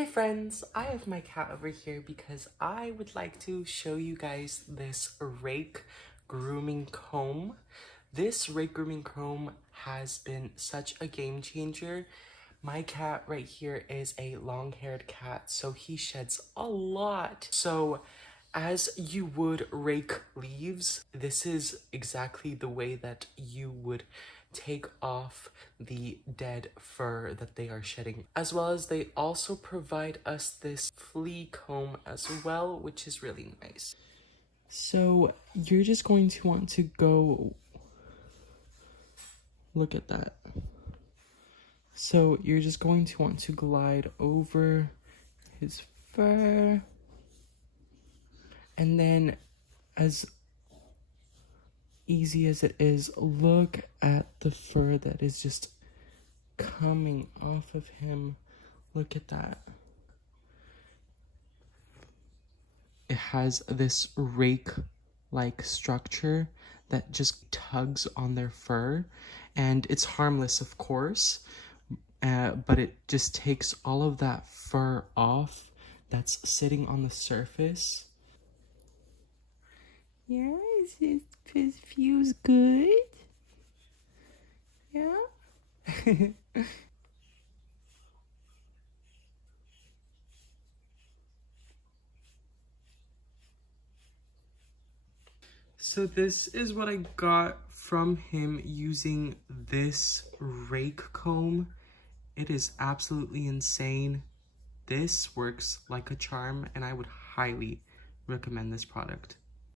Hi friends, I have my cat over here because I would like to show you guys this Rake grooming comb. This Rake grooming comb has been such a game changer. My cat right here is a long-haired cat, so he sheds a lot. So as you would rake leaves, this is exactly the way that you would take off the dead fur that they are shedding. As well as they also provide us this flea comb as well, which is really nice. So you're just going to want to go, look at that. So you're just going to want to glide over his fur, and then as easy as it is, look at the fur that is just coming off of him. Look at that. It has this rake-like structure that just tugs on their fur, and it's harmless, of course, but it just takes all of that fur off that's sitting on the surface. Yeah, it feels good. Yeah. So this is what I got from him using this rake comb. It is absolutely insane. This works like a charm, and I would highly recommend this product.